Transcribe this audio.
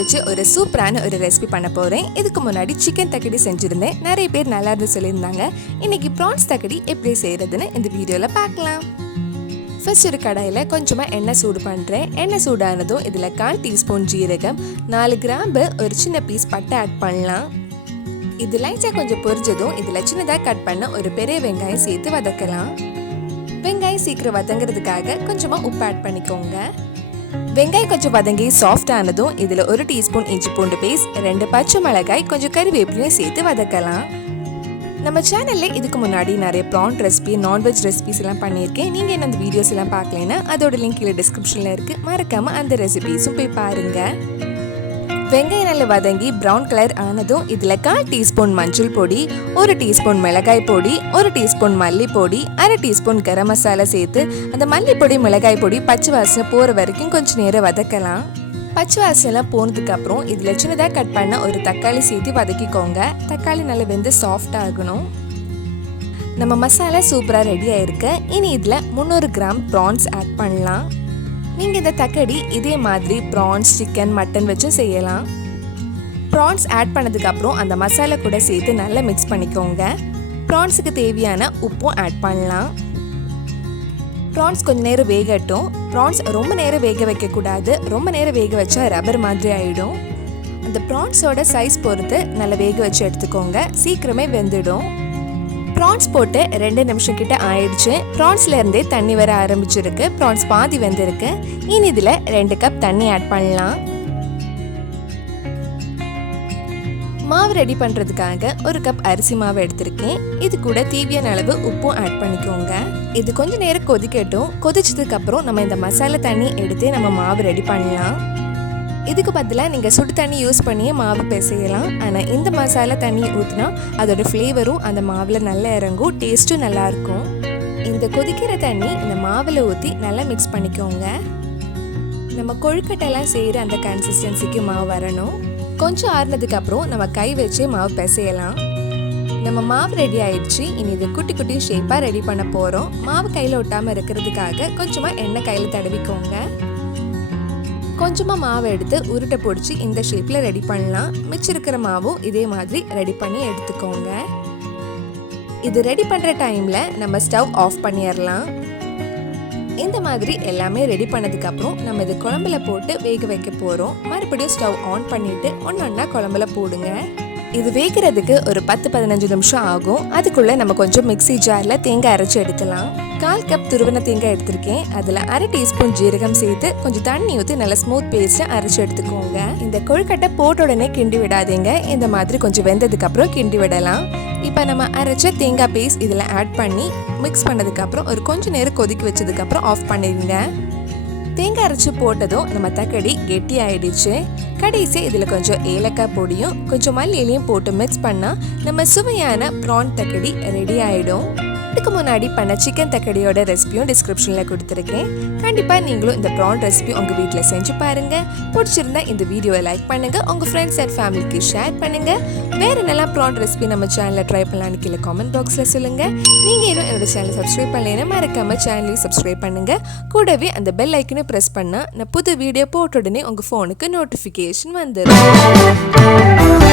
வச்சு ஒரு சூப்பரான ஒரு ரெசிபி பண்ண போகிறேன். இதுக்கு முன்னாடி சிக்கன் தக்கடி செஞ்சுருந்தேன். நிறைய பேர் நல்லா இருந்து சொல்லியிருந்தாங்க. இன்றைக்கி ப்ரான்ஸ் தக்கடி எப்படி செய்கிறதுன்னு இந்த வீடியோவில் பார்க்கலாம். ஃபர்ஸ்ட் ஒரு கடாயில் கொஞ்சமாக எண்ணெய் சூடு பண்ணுறேன். எண்ணெய் சூடானதும் இதில் 1/4 டீஸ்பூன் ஜீரகம், 4 கிராம்பு, ஒரு சின்ன பீஸ் பட்டை ஆட் பண்ணலாம். இது லைட்டாக கொஞ்சம் பொரிஞ்சதும் இதில் சின்னதாக கட் பண்ண ஒரு பெரிய வெங்காயம் சேர்த்து வதக்கலாம். வெங்காயம் சீக்கிரம் வதங்கிறதுக்காக கொஞ்சமாக உப்பு ஆட் பண்ணிக்கோங்க. வெங்காயம் கொஞ்சம் வதங்கி சாஃப்ட் ஆனதும் இதில் 1 டீஸ்பூன் இஞ்சி பூண்டு பேஸ்ட், 2 பச்சை மிளகாய், கொஞ்சம் கறிவேப்பிலையும் சேர்த்து வதக்கலாம். நம்ம சேனலில் இதுக்கு முன்னாடி நிறைய ப்ரான் ரெசிபி, நான்வெஜ் ரெசிபிஸ் எல்லாம் பண்ணியிருக்கேன். நீங்கள் என்ன அந்த வீடியோஸ் எல்லாம் பார்க்கலைன்னா அதோட லிங்க் கீழே டிஸ்கிரிப்ஷனில் இருக்குது. மறக்காமல் அந்த ரெசிபிஸும் போய் பாருங்கள். வெங்காயம் நல்லா வதங்கி ப்ரௌன் கலர் ஆனதும் இதில் 1/4 டீஸ்பூன் மஞ்சள் பொடி, 1 டீஸ்பூன் மிளகாய் பொடி, 1 டீஸ்பூன் மல்லிப்பொடி, 1/2 டீஸ்பூன் கரம் மசாலா சேர்த்து அந்த மல்லிப்பொடி மிளகாய் பொடி பச்சை வாசனை போகிற வரைக்கும் கொஞ்சம் நேரம் வதக்கலாம். பச்சை வாசனைலாம் போனதுக்கப்புறம் இதில் சின்னதாக கட் பண்ண ஒரு தக்காளி சேர்த்து வதக்கிக்கோங்க. தக்காளி நல்லா வெந்து சாஃப்ட் ஆகணும். நம்ம மசாலா சூப்பராக ரெடி ஆயிருக்கு. இனி இதில் 300 கிராம் ப்ரான்ஸ் ஆட் பண்ணலாம். நீங்கள் இந்த தக்கடி இதே மாதிரி ப்ரான்ஸ், சிக்கன், மட்டன் வச்சும் செய்யலாம். ப்ரான்ஸ் ஆட் பண்ணதுக்கப்புறம் அந்த மசாலா கூட சேர்த்து நல்லா மிக்ஸ் பண்ணிக்கோங்க. ப்ரான்ஸுக்கு தேவையான உப்பும் ஆட் பண்ணலாம். ப்ரான்ஸ் கொஞ்சம் நேரம் வேகட்டும். ப்ரான்ஸ் ரொம்ப நேரம் வேக வைக்கக்கூடாது. ரொம்ப நேரம் வேக வச்சா ரப்பர் மாதிரி ஆகிடும். அந்த ப்ரான்ஸோட சைஸ் பொறுத்து நல்லா வேக வச்சு எடுத்துக்கோங்க. சீக்கிரமே வெந்துடும். ப்ரான்ஸ் போட்டு 2 நிமிஷம் கிட்ட ஆயிடுச்சு. ப்ரான்ஸ்ல இருந்தே தண்ணி வர ஆரம்பிச்சிருக்கு. ப்ரான்ஸ் பாதி வெந்திருக்கு. இனி இதில் 2 கப் தண்ணி ஆட் பண்ணலாம். மாவு ரெடி பண்ணுறதுக்காக 1 கப் அரிசி மாவு எடுத்திருக்கேன். இது கூட தேவையான அளவு உப்பும் ஆட் பண்ணிக்கோங்க. இது கொஞ்சம் நேரம் கொதிக்கட்டும். கொதிச்சதுக்கு அப்புறம் நம்ம இந்த மசாலா தண்ணி எடுத்து நம்ம மாவு ரெடி பண்ணலாம். இதுக்கு பதிலாக நீங்கள் சுடு தண்ணி யூஸ் பண்ணியே மாவு பிசையலாம். ஆனால் இந்த மசாலா தண்ணி ஊற்றினா அதோட ஃப்ளேவரும் அந்த மாவில் நல்லா இறங்கும், டேஸ்ட்டும் நல்லாயிருக்கும். இந்த கொதிக்கிற தண்ணி இந்த மாவில் ஊற்றி நல்லா மிக்ஸ் பண்ணிக்கோங்க. நம்ம கொழுக்கட்டைலாம் செய்கிற அந்த கன்சிஸ்டன்சிக்கு மாவு வரணும். கொஞ்சம் ஆறுனதுக்கப்புறம் நம்ம கை வச்சு மாவு பிசையலாம். நம்ம மாவு ரெடி ஆயிடுச்சு. இனி இது குட்டி குட்டி ஷேப்பாக ரெடி பண்ண போகிறோம். மாவு கையில் ஒட்டாமல் இருக்கிறதுக்காக கொஞ்சமாக எண்ணெய் கையில் தடவிக்கோங்க. கொஞ்சமாக மாவை எடுத்து உருட்டை பிடிச்சி இந்த ஷேப்பில் ரெடி பண்ணலாம். மிச்சம் இருக்கிற மாவும் இதே மாதிரி ரெடி பண்ணி எடுத்துக்கோங்க. இது ரெடி பண்ணுற டைமில் நம்ம ஸ்டவ் ஆஃப் பண்ணிடலாம். இந்த மாதிரி எல்லாமே ரெடி பண்ணதுக்கப்புறம் நம்ம இது குழம்புல போட்டு வேக வைக்க போகிறோம். மறுபடியும் ஸ்டவ் ஆன் பண்ணிவிட்டு ஒன்றா குழம்புல போடுங்க. இது வேகிறதுக்கு ஒரு 10-15 நிமிஷம் ஆகும். அதுக்குள்ளே நம்ம கொஞ்சம் மிக்ஸி ஜாரில் தேங்காய் அரைச்சி எடுக்கலாம். 1/4 கப் துருவன தேங்காய் எடுத்திருக்கேன். அதில் 1/2 டீஸ்பூன் ஜீரகம் சேர்த்து கொஞ்சம் தண்ணி ஊற்றி நல்லா ஸ்மூத் பேஸ்ட்டை அரைச்சி எடுத்துக்கோங்க. இந்த கொழுக்கட்டை போட்ட உடனே கிண்டி விடாதீங்க. இந்த மாதிரி கொஞ்சம் வெந்ததுக்கப்புறம் கிண்டி விடலாம். இப்போ நம்ம அரைச்ச தேங்காய் பேஸ்ட் இதில் ஆட் பண்ணி மிக்ஸ் பண்ணதுக்கப்புறம் ஒரு கொஞ்சம் நேரம் கொதிக்க வச்சதுக்கப்புறம் ஆஃப் பண்ணிடுங்க. தேங்காய் அரைச்சி போட்டதும் நம்ம தக்கடி கெட்டி ஆயிடுச்சு. கடைசி இதில் கொஞ்சம் ஏலக்காய் பொடியும் கொஞ்சம் மல்லியிலையும் போட்டு மிக்ஸ் பண்ணால் நம்ம சுவையான ப்ரான் தக்கடி ரெடி ஆகிடும். இதுக்கு முன்னாடி பண்ண சிக்கன் தக்கடியோட ரெசிபியும் டிஸ்கிரிப்ஷனில் கொடுத்துருக்கேன். கண்டிப்பாக நீங்களும் இந்த ப்ரான் ரெசிபி உங்கள் வீட்டில் செஞ்சு பாருங்கள். பிடிச்சிருந்தா இந்த வீடியோவை லைக் பண்ணுங்கள். உங்கள் ஃப்ரெண்ட்ஸ் அண்ட் ஃபேமிலிக்கு ஷேர் பண்ணுங்கள். வேறு என்னெல்லாம் ப்ரான் ரெசிபி நம்ம சேனலில் ட்ரை பண்ணலான்னு கீழே காமெண்ட் பாக்ஸில் சொல்லுங்கள். நீங்கள் இன்னும் என்னோட சேனலை சப்ஸ்கிரைப் பண்ணலைன்னா மறக்காமல் சேனலையும் சப்ஸ்கிரைப் பண்ணுங்கள். கூடவே அந்த பெல் ஐக்கனை ப்ரெஸ் பண்ணால் நான் புது வீடியோ போட்ட உடனே உங்கள் ஃபோனுக்கு நோட்டிஃபிகேஷன் வந்துடும்.